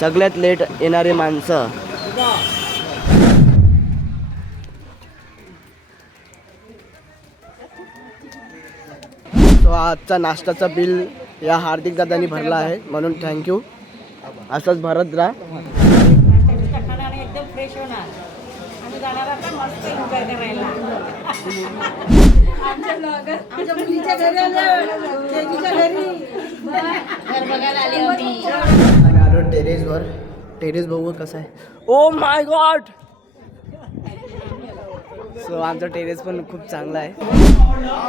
सगळ्यात लेट येणारी माणसं. तो आजचा नाश्त्याचा बिल या हार्दिक दादांनी भरला आहे, म्हणून थँक्यू. असंच भरत राहा. एकदम फ्रेश होणार. आम्ही जाणार आता मस्त एन्जॉय करायला. आमच्या मुलीच्या घरी आलो, तेजीच्या घरी घर बघायला आली होती. आम्ही आलो टेरेसवर. टेरेस बघू कसं आहे. Oh my God. सो आमचं टेरेस पण खूप चांगला आहे.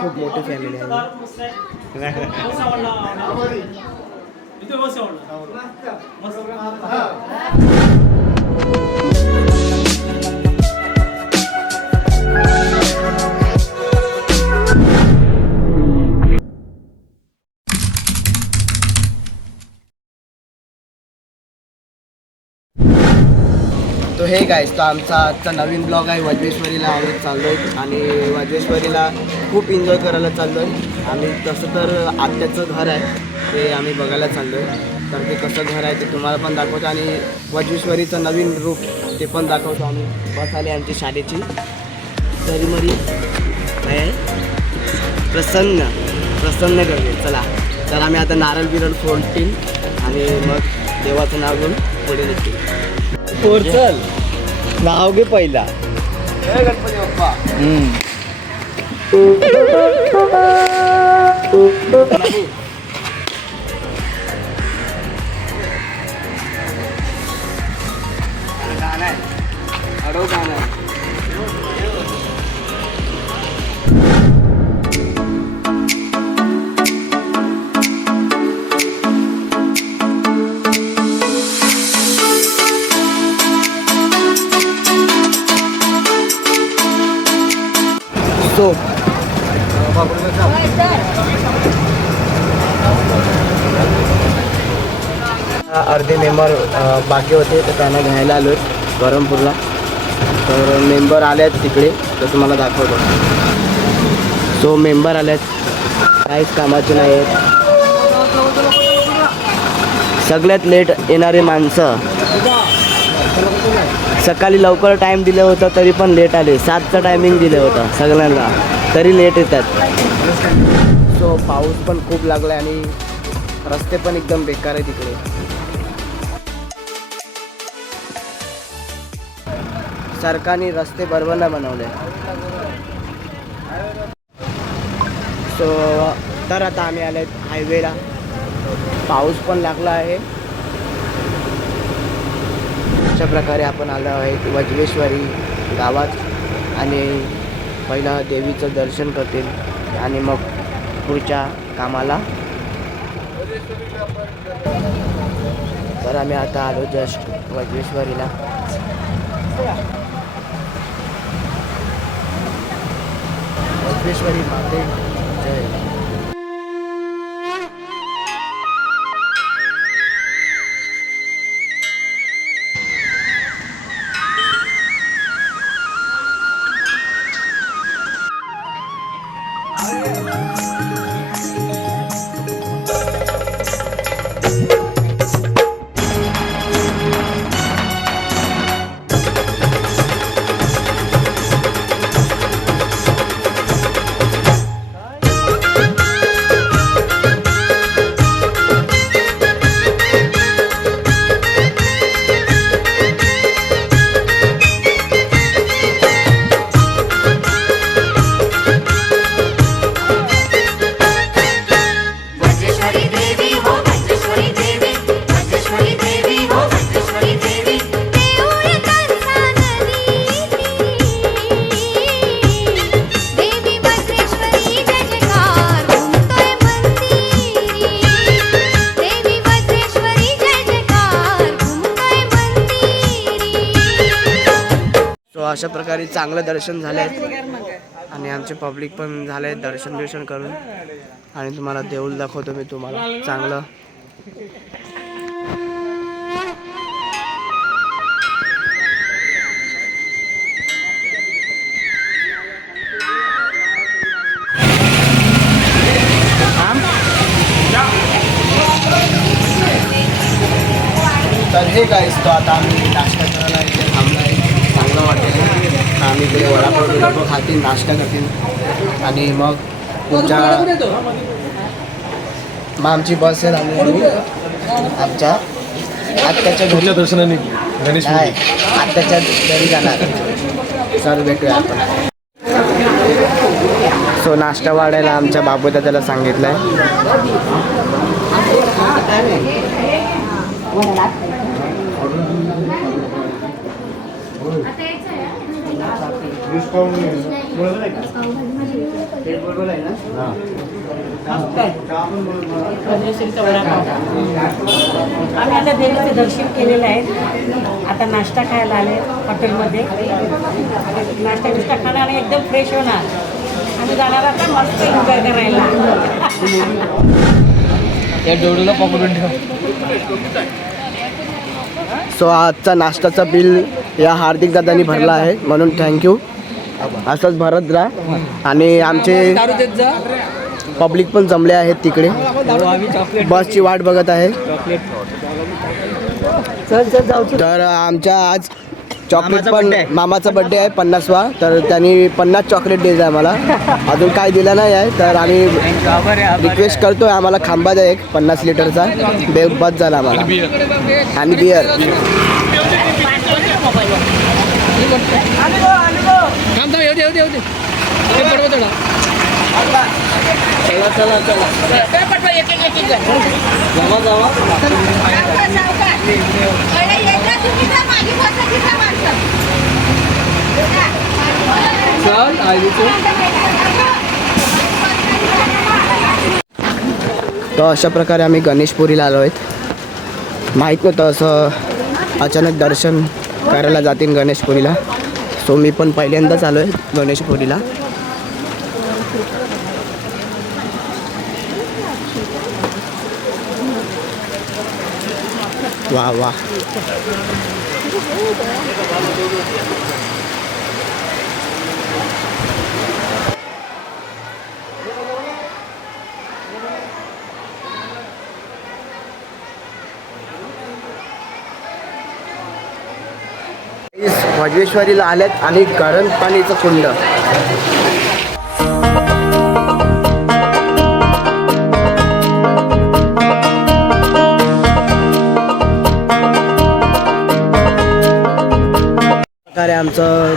खूप मोठी फॅमिली आहे. तो हे गाईस, तो आमचा आजचा नवीन ब्लॉग आहे. वज्रेश्वरीला आम्ही चाललो आहे आणि वज्रेश्वरीला खूप एन्जॉय करायला चाललो आहे. आम्ही तसं तर आत्याचं घर आहे, ते आम्ही बघायला चाललो आहे. तर ते कसं घर आहे ते तुम्हाला पण दाखवतो आणि वज्रेश्वरीचं नवीन रूप ते पण दाखवतो आम्ही. बस आली आमची शाळेची तरीमरी काय आहे, प्रसन्न करते. चला तर आम्ही आता नारळ बिरळ फोडतील आणि मग देवाचं नाव घेऊन पुढे निघतील. चल नाव घे पहिला. गणपती बाप्पा. गाणं आहे, अडव गाणं आहे. अर्धे मेंबर बाकी होते तर त्यांना घ्यायला आलो आहे बरमपूरला. तर मेंबर आले आहेत तिकडे, तर तुम्हाला दाखवतो. सो मेंबर आले आहेत, काहीच कामाचे नाही आहेत. सगळ्यात लेट येणारे माणसं. सकाळी लवकर टाईम दिलं होतं तरी पण लेट आले. 7चं टायमिंग दिलं होतं सगळ्यांना, तरी लेट येतात. सो पाऊस पण खूप लागला आणि रस्ते पण एकदम बेकार आहे तिकडे. सरकारने रस्ते बरोबर नाही बनवले. सो तर आता आम्ही आले हायवेला. पाऊस पण लागला आहे. अशा प्रकारे आपण आलो आहे वज्रेश्वरी गावात आणि पहिला देवीचं दर्शन करतील आणि मग पुढच्या कामाला. तर आम्ही आता आलो जस्ट वज्रेश्वरीला. वज्रेश्वरी माते जय. अशा प्रकारे चांगलं दर्शन झाले आणि आमचे पब्लिक पण झाले दर्शन करून. आणि तुम्हाला देऊळ दाखवतो मी तुम्हाला चांगलं. तर हे गाईस तो आता आम्ही नाश्ता करायला इथे थांबला आहे. चांगलं वाटेल तर आम्ही इकडे वडापाव बिडापाव खातील, नाश्ता करतील आणि मग पुढच्या मग आमची बस आहे आम्ही आमच्या आत्याच्या घरी दर्शनाने गणेश नाही आत्याच्या घरी जाणार. सर भेटूया आपण. सो नाश्ता वाढायला आमच्या बाबूदादाला सांगितलं आहे. राजेश्वरीचा वडापाव. आम्ही आता देवीचं दर्शन केलेलं आहे. आता नाश्ता खायला आले हॉटेलमध्ये. नाश्ता बिष्टा खाणार आणि एकदम फ्रेश होणार. आम्ही जाणार आता मस्त एन्जॉय करायला. या डोळ्याला पकडून ठेवा. सो आजचा नाश्त्याचा बिल या हार्दिक दादांनी भरला आहे म्हणून थँक्यू. असंच भरत राहा. आणि आमचे पब्लिक पण जमले आहेत तिकडे, बसची वाट बघत आहे. तर आमच्या आज चॉकलेट पण मामाचा बड्डे आहे 50वा. तर त्यांनी 50 चॉकलेट दिले आहे मला. अजून काय दिलं नाही आहे. तर आम्ही रिक्वेस्ट करतोय आम्हाला खांबा द्या एक 50 लिटरचा. बस झाला आम्हाला आणि बियर. चला तर अशा प्रकारे आम्ही गणेशपुरीला आलो आहेत. माहीत नव्हतं असं अचानक दर्शन करायला जातील गणेशपुरीला. सो मी पण पहिल्यांदाच आलो आहे गणेशपुरीला. वा वा. वज्रेश्वरीला आल्यात आणि गरम पाणीचं कुंड. प्रकारे आमचं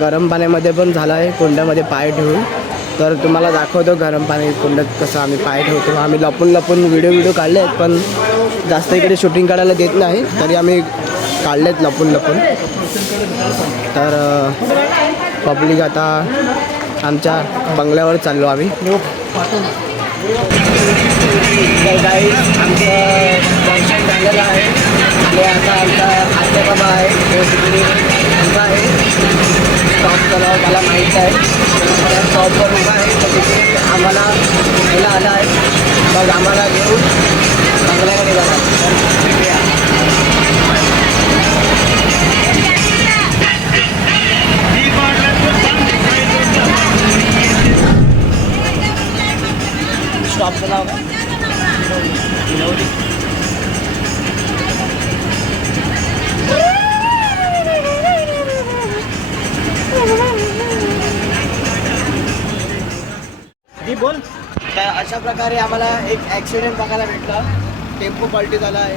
गरम पाण्यामध्ये पण झालं आहे कुंडामध्ये पाय ठेवून. तर तुम्हाला दाखवतो गरम पाणी कुंडात कसं आम्ही पाय ठेवतो. आम्ही लपून व्हिडिओ काढले आहेत पण जास्त इकडे शूटिंग काढायला देत नाही. तरी आम्ही काढलेत लपून. तर पब्लिक आता आमच्या बंगल्यावर चाललो आम्ही. तर गाईस आमचं दर्शन झालेलं आहे. आणि आता आमचा आत्या बाबा आहे उभा आहे स्टॉप चालवा मला माहीत आहे. त्या स्टॉपवर उभा आहे. तर तिथे आम्हाला घ्यायला आला आहे. मग आम्हाला घेऊन बंगल्याकडे जाणार. भेटूया. स्टॉपचं नाव काय? बोल. तर अशा प्रकारे आम्हाला एक ॲक्सिडेंट बघायला भेटला. टेम्पो पलटी झाला आहे.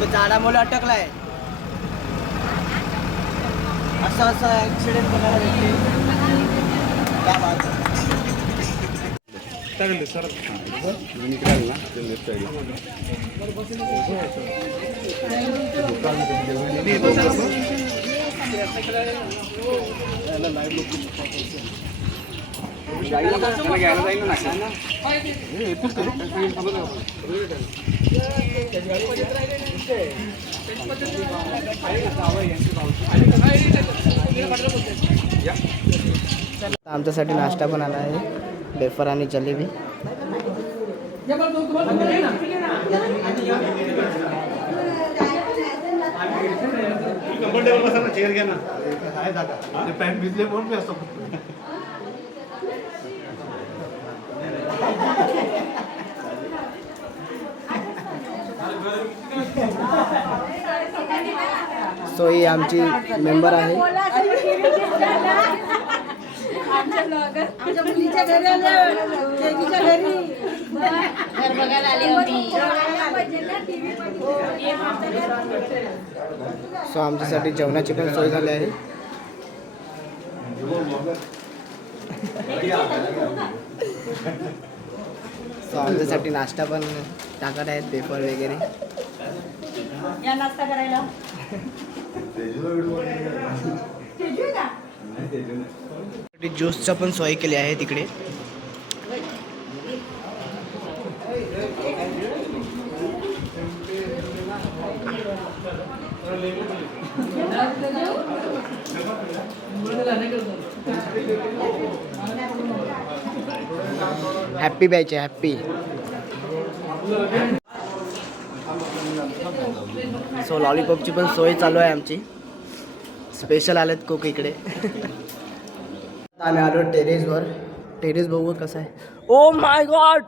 तो झाडामुळे अटकला आहे. असं ॲक्सिडेंट बघायला भेटले. काय बात. आमच्यासाठी नाश्ता पण आला आहे. वेफर आणि जलेबी. चेअर घ्या ना. पॅन्ट भिजले म्हणून मी असतो. सो ही आमची मेंबर आहे. आमच्या मुलीच्या घरी घर बघायला आले होती. सो आमच्यासाठी जेवणाची पण सोय झाली आहे. सो आमच्यासाठी नाश्ता पण टाकत आहेत, पेपर वगैरे. या नाश्ता करायला ज्यूसचं पण सोय केली आहे तिकडे. हॅप्पी बॅच आहे, हॅप्पी. सो लॉलीपॉपची पण सोय चालू आहे आमची. स्पेशल आलेत कोक इकडे. आम्ही आलो टेरेसवर. टेरेस बघू कसं आहे. Oh my God.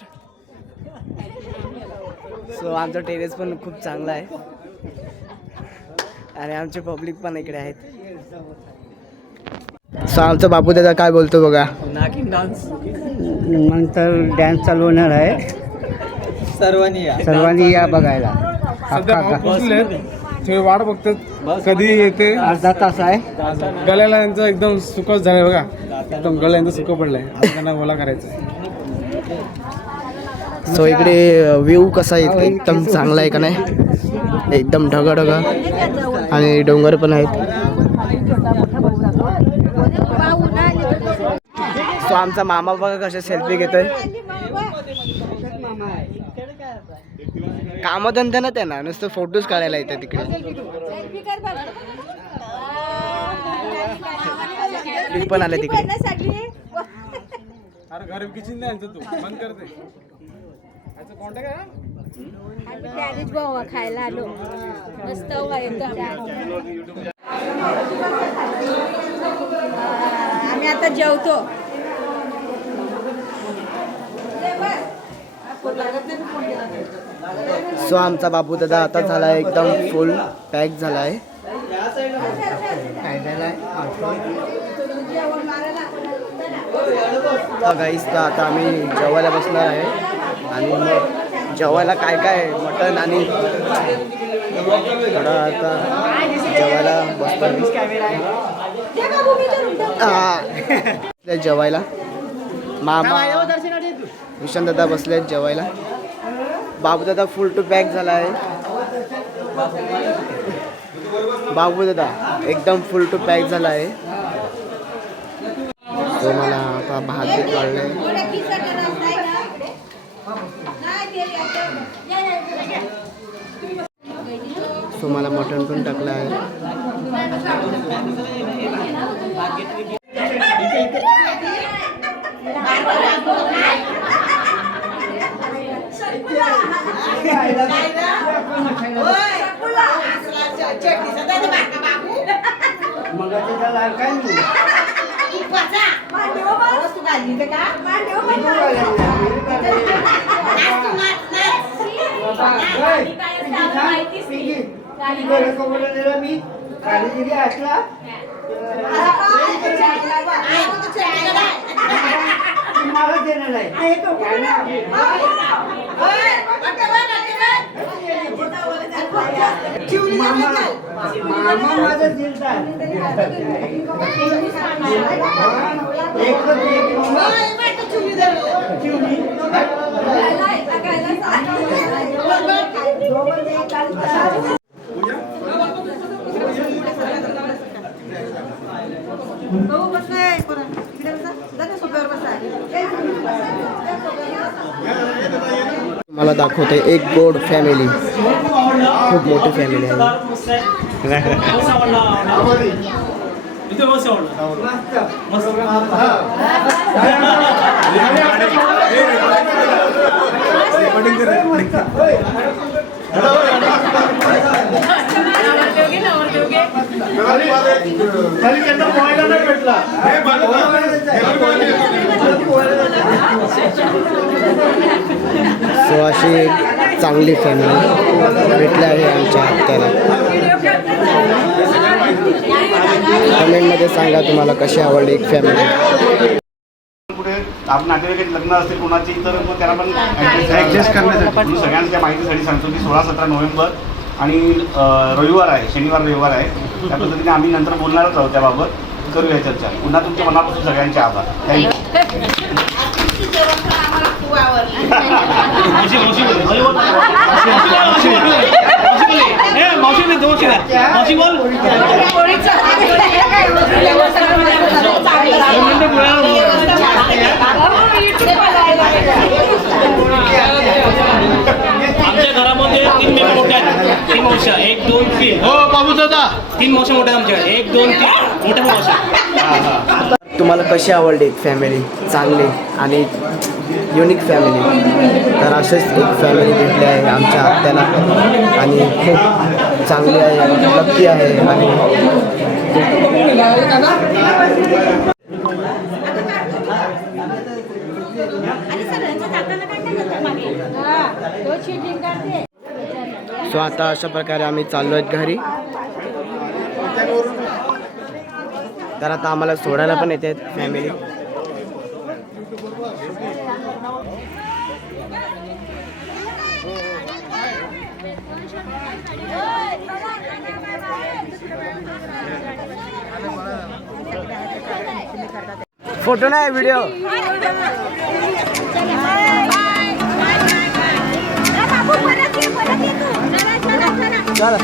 सो आमचं टेरेस पण खूप चांगला आहे आणि आमचे पब्लिक पण इकडे आहेत. सो आमचा बापू दादा काय बोलतो बघा. नंतर डॅन्स चालू होणार आहे. सर्वांनी या बघायला. ते वाट बघतात कधी येते. अर्धा तास आहे. गळ्याला यांचं एकदम सुकच झालंय बघा. एकदम गळ्या यांचं सुकं पडलंय. आता त्यांना ओला करायचं. सो इकडे व्ह्यू कसा आहे, एकदम चांगला आहे का नाही. एकदम ढग आणि डोंगर पण आहेत. सो आमचा मामा बघा कशा सेल्फी घेतोय. कामधंदा ना त्यांना, नुसतं फोटोज काढायला येतात तिकडे. मी पण आले तिकडे. अरे घर किचन नाही तू बंद करते. टॅरिस गोवा खायला आलो मस्त आम्ही आता जेवतो. सो आमचा बापू दादा आता झाला एकदम फुल पॅक झाला आहे. गाईस तर आता आम्ही जेवायला बसणार आहे आणि मग जेवायला काय काय मटण आणि थोडा आता जेवायला बसतो. जेवायला मामा विशांत दादा बसले जेवायला. बाबू दादा फुल टू पॅक झाला आहे. बाबू दादा एकदम फुल टू पॅक झाला आहे. तो मला आता भात काढलाय. सो मला मटण पण टाकलं आहे. मला दाखवते एक गोड फॅमिली. खूप मोठी फॅमिली आहे. सो अशी एक चांगली फॅमिली भेटली आहे आमच्या हप्त्याला. कमेंटमध्ये सांगा तुम्हाला कशी आवडली एक फॅमिली. पुढे आपण नातेवाईक लग्न असेल कोणाची तर मग त्याला पण ॲडजस्ट करण्यासाठी मी सगळ्यांच्या माहितीसाठी सांगतो की 16-17 नोव्हेंबर आणि रविवार आहे, शनिवार रविवार आहे. त्या पद्धतीने आम्ही नंतर बोलणारच आहोत त्याबाबत. करूया चर्चा. पुन्हा तुमच्या मनापासून सगळ्यांचे आभार. आमच्या घरामध्ये 3 मेंबर मोठे आहेत. 3 मावश्या, 1, 2, 3. हो बाबू दादा 3 मावश्या मोठ्या आहेत आमच्या. 1, 2, 3 मोठ्या मावश्या. तुम्हाला कशी आवडली एक फॅमिली चांगली आणि युनिक फॅमिली. तर असेच एक फॅमिली भेटली आहे आमच्या आत्याला आणि खूप चांगली आहे, लक्की आहे. आणि सो आता अशा प्रकारे आम्ही चाललो आहेत घरी. तर आता आम्हाला सोडायला पण येते फॅमिली. फोटो नाही व्हिडिओ. चला